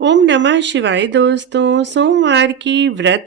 ओम नमः शिवाय दोस्तों। सोमवार की व्रत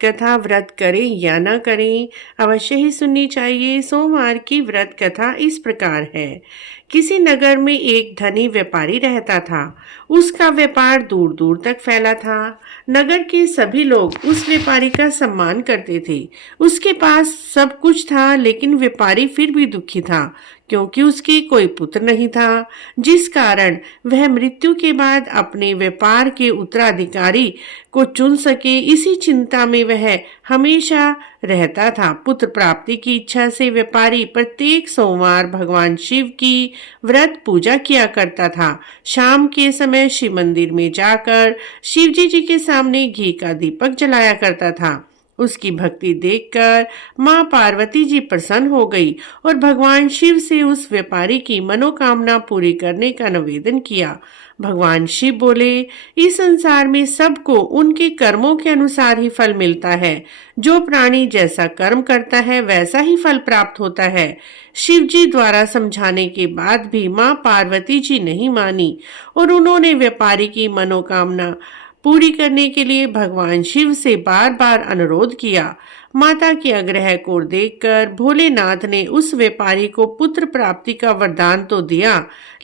कथा व्रत करें या ना करें, अवश्य ही सुननी चाहिए। सोमवार की व्रत कथा इस प्रकार है। किसी नगर में एक धनी व्यापारी रहता था। उसका व्यापार दूर दूर तक फैला था। नगर के सभी लोग उस व्यापारी का सम्मान करते थे। उसके पास सब कुछ था, लेकिन व्यापारी फिर भी दुखी था, क्योंकि उसके कोई पुत्र नहीं था, जिस कारण वह मृत्यु के बाद अपने व्यापार के उत्तराधिकारी को चुन सके। इसी चिंता में वह हमेशा रहता था। पुत्र प्राप्ति की इच्छा से व्यापारी प्रत्येक सोमवार भगवान शिव की व्रत पूजा किया करता था। शाम के समय शिव मंदिर में जाकर शिव जी के सामने घी का दीपक जलाया करता था। उसकी भक्ति देखकर मां पार्वती जी प्रसन्न हो गई और भगवान शिव से उस व्यापारी की मनोकामना पूरी करने का निवेदन किया। भगवान शिव बोले, इस संसार में सबको उनके कर्मों के अनुसार ही फल मिलता है। जो प्राणी जैसा कर्म करता है वैसा ही फल प्राप्त होता है। शिव जी द्वारा समझाने के बाद भी मां पार्वती जी नहीं मानी और उन्होंने व्यापारी की मनोकामना पूरी करने के लिए भगवान शिव से बार बार अनुरोध किया। माता के आग्रह को देखकर भोलेनाथ ने उस व्यापारी को पुत्र प्राप्ति का वरदान तो दिया,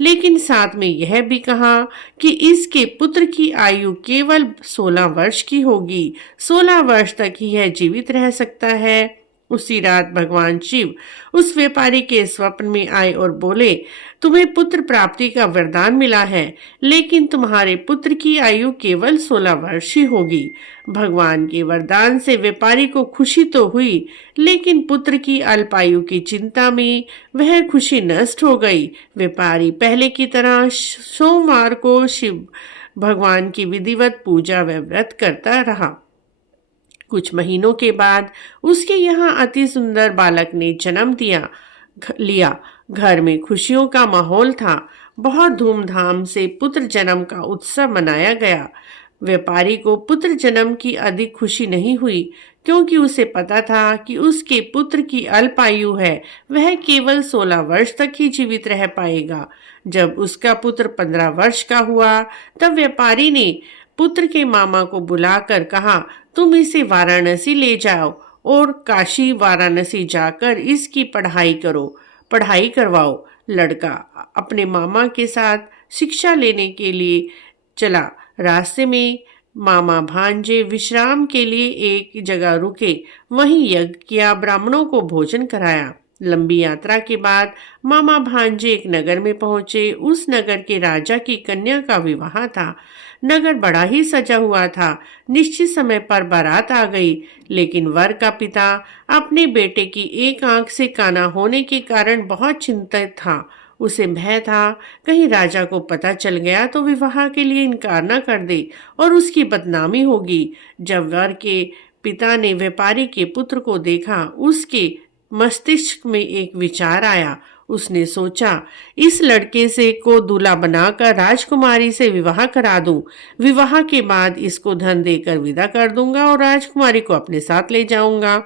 लेकिन साथ में यह भी कहा कि इसके पुत्र की आयु केवल 16 वर्ष की होगी। 16 वर्ष तक ही यह जीवित रह सकता है। उसी रात भगवान शिव उस व्यापारी के स्वप्न में आए और बोले, तुम्हें पुत्र प्राप्ति का वरदान मिला है, लेकिन तुम्हारे पुत्र की आयु केवल 16 वर्ष ही होगी। भगवान के वरदान से व्यापारी को खुशी तो हुई, लेकिन पुत्र की अल्पायु की चिंता में वह खुशी नष्ट हो गई। व्यापारी पहले की तरह सोमवार को शिव भगवान की विधिवत पूजा व व्रत करता रहा। कुछ महीनों के बाद उसके यहाँ अति सुंदर बालक ने जन्म लिया। घर में खुशियों का माहौल था। बहुत धूमधाम से पुत्र जन्म का उत्सव मनाया गया। व्यापारी को पुत्र जन्म की अधिक खुशी नहीं हुई, क्योंकि उसे पता था कि उसके पुत्र की अल्पायु है, वह केवल 16 वर्ष तक ही जीवित रह पाएगा। जब उसका पुत्र 15 वर्ष का हुआ, तब व्यापारी ने पुत्र के मामा को बुलाकर कहा, तुम इसे वाराणसी ले जाओ और काशी वाराणसी जाकर इसकी पढ़ाई करवाओ। लड़का अपने मामा के साथ शिक्षा लेने के लिए चला। रास्ते में मामा भांजे विश्राम के लिए एक जगह रुके। वहीं यज्ञ किया, ब्राह्मणों को भोजन कराया। लंबी यात्रा के बाद मामा भांजे एक नगर में पहुंचे। उस नगर के राजा की कन्या का विवाह था। नगर बड़ा ही सजा हुआ था। निश्चित समय पर बारात आ गई, लेकिन वर का पिता अपने बेटे की एक आंख से काना होने के कारण बहुत चिंतित था। उसे भय था, कहीं राजा को पता चल गया तो विवाह के लिए इनकार न कर दे और उसकी बदनामी होगी। जब वर के पिता ने व्यापारी के पुत्र को देखा, उसके मस्तिष्क में एक विचार आया। उसने सोचा, इस लड़के से को दूल्हा बनाकर राजकुमारी से विवाह करा दूं। विवाह के बाद इसको धन देकर विदा कर दूंगा और राजकुमारी को अपने साथ ले जाऊंगा।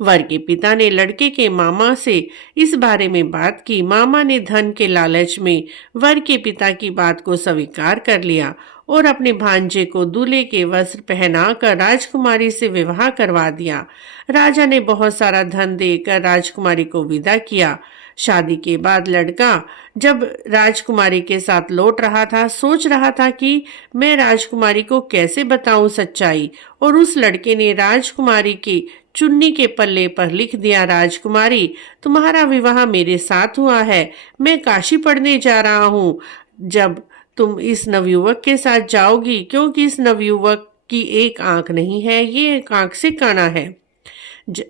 वर के पिता ने लड़के के मामा से इस बारे में बात की। मामा ने धन के लालच में वर के पिता की बात को स्वीकार कर लिया और अपने भांजे को दूल्हे के वस्त्र पहनाकर राजकुमारी से विवाह करवा दिया। राजा ने बहुत सारा धन देकर राजकुमारी को विदा किया। शादी के बाद लड़का जब राजकुमारी के साथ लौट रहा था, सोच रहा था कि मैं राजकुमारी को कैसे बताऊं सच्चाई, और उस लड़के ने राजकुमारी की चुन्नी के पल्ले पर लिख दिया, राजकुमारी, तुम्हारा विवाह मेरे साथ हुआ है। मैं काशी पढ़ने जा रहा हूँ। जब तुम इस नवयुवक के साथ जाओगी, क्योंकि इस नवयुवक की एक आंख नहीं है, ये एक आंख से काना है।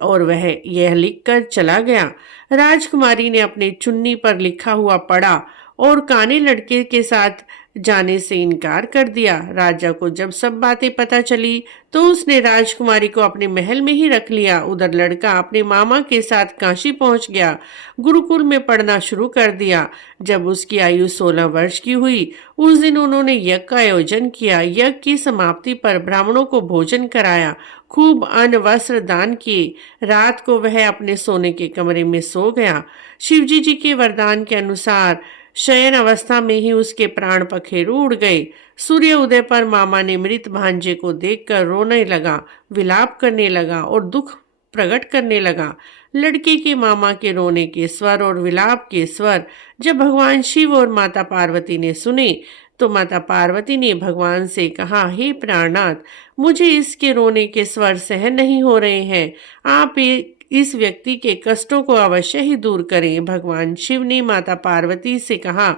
और वह यह लिखकर चला गया। राजकुमारी ने अपने चुन्नी पर लिखा हुआ पढ़ा और काने लड़के के साथ जाने से इनकार कर दिया। राजा को जब सब बातें पता चली तो उसने राजकुमारी को अपने महल में ही रख लिया। उधर लड़का अपने मामा के साथ काशी पहुंच गया। गुरुकुल में पढ़ना शुरू कर दिया। जब उसकी आयु 16 वर्ष की हुई, उस दिन उन्होंने यज्ञ का आयोजन किया। यज्ञ की समाप्ति पर ब्राह्मणों को भोजन कराया, खूब अन्न वस्त्र दान किए। रात को वह अपने सोने के कमरे में सो गया। शिवजी जी के वरदान के अनुसार शयन अवस्था में ही उसके प्राण पखेरु उड़ गए। सूर्य उदय पर मामा ने मृत भांजे को देखकर रोने लगा, विलाप करने लगा और दुख प्रकट करने लगा। लड़के के मामा के रोने के स्वर और विलाप के स्वर जब भगवान शिव और माता पार्वती ने सुने तो माता पार्वती ने भगवान से कहा, हे प्राणनाथ, मुझे इसके रोने के स्वर सहन नहीं हो रहे हैं। आप इस व्यक्ति के कष्टों को अवश्य ही दूर करें। भगवान शिव ने माता पार्वती से कहा,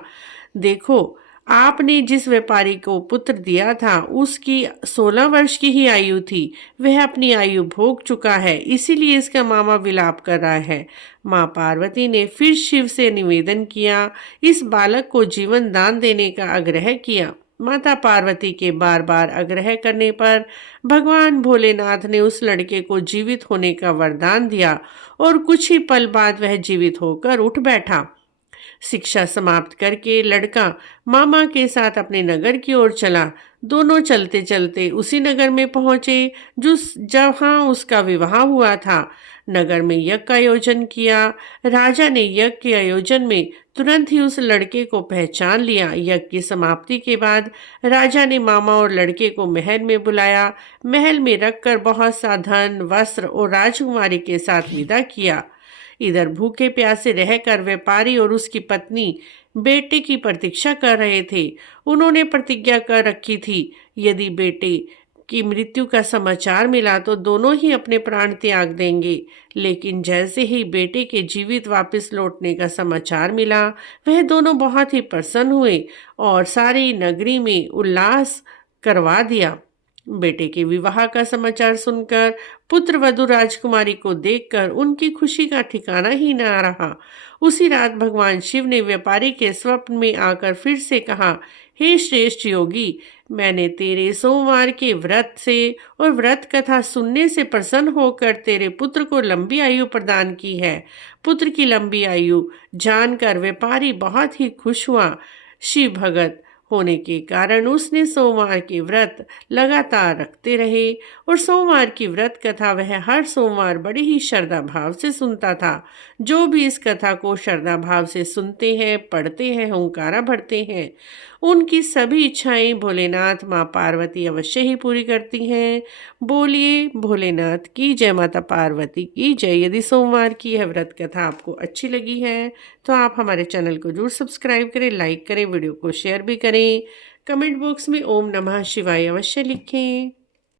देखो, आपने जिस व्यापारी को पुत्र दिया था उसकी 16 वर्ष की ही आयु थी। वह अपनी आयु भोग चुका है, इसीलिए इसका मामा विलाप कर रहा है। माँ पार्वती ने फिर शिव से निवेदन किया, इस बालक को जीवन दान देने का आग्रह किया। माता पार्वती के बार बार आग्रह करने पर भगवान भोलेनाथ ने उस लड़के को जीवित होने का वरदान दिया और कुछ ही पल बाद वह जीवित होकर उठ बैठा। शिक्षा समाप्त करके लड़का मामा के साथ अपने नगर की ओर चला। दोनों चलते चलते उसी नगर में पहुंचे जो जहां उसका विवाह हुआ था। नगर में यज्ञ का आयोजन किया। राजा ने यज्ञ के आयोजन में तुरंत ही उस लड़के को पहचान लिया। यज्ञ की समाप्ति के बाद राजा ने मामा और लड़के को महल में बुलाया। महल में रखकर बहुत सा धन, वस्त्र और राजकुमारी के साथ विदा किया। इधर भूखे प्यासे रहकर व्यापारी और उसकी पत्नी बेटे की प्रतीक्षा कर रहे थे। उन्होंने प्रतिज्ञा कर रखी थी, यदि बेटे की मृत्यु का समाचार मिला तो दोनों ही अपने प्राण त्याग देंगे। लेकिन जैसे ही बेटे के जीवित वापस लौटने का समाचार मिला, वह दोनों बहुत ही प्रसन्न हुए और सारी नगरी में उल्लास करवा दिया। बेटे के विवाह का समाचार सुनकर पुत्र वधु राजकुमारी को देखकर उनकी खुशी का ठिकाना ही न रहा। उसी रात भगवान शिव ने व्यापारी के स्वप्न में आकर फिर से कहा, हे श्रेष्ठ योगी, मैंने तेरे सोमवार के व्रत से और व्रत कथा सुनने से प्रसन्न होकर तेरे पुत्र को लंबी आयु प्रदान की है। पुत्र की लंबी आयु जानकर व्यापारी बहुत ही खुश हुआ। शिव भगत होने के कारण उसने सोमवार के व्रत लगातार रखते रहे और सोमवार की व्रत कथा वह हर सोमवार बड़ी ही श्रद्धा भाव से सुनता था। जो भी इस कथा को श्रद्धा भाव से सुनते हैं, पढ़ते हैं, हुंकारा भरते हैं, उनकी सभी इच्छाएं भोलेनाथ माँ पार्वती अवश्य ही पूरी करती हैं। बोलिए भोलेनाथ की जय, माता पार्वती की जय। यदि सोमवार की यह व्रत कथा आपको अच्छी लगी है तो आप हमारे चैनल को जरूर सब्सक्राइब करें, लाइक करें, वीडियो को शेयर भी करें। कमेंट बॉक्स में ओम नमः शिवाय अवश्य लिखें।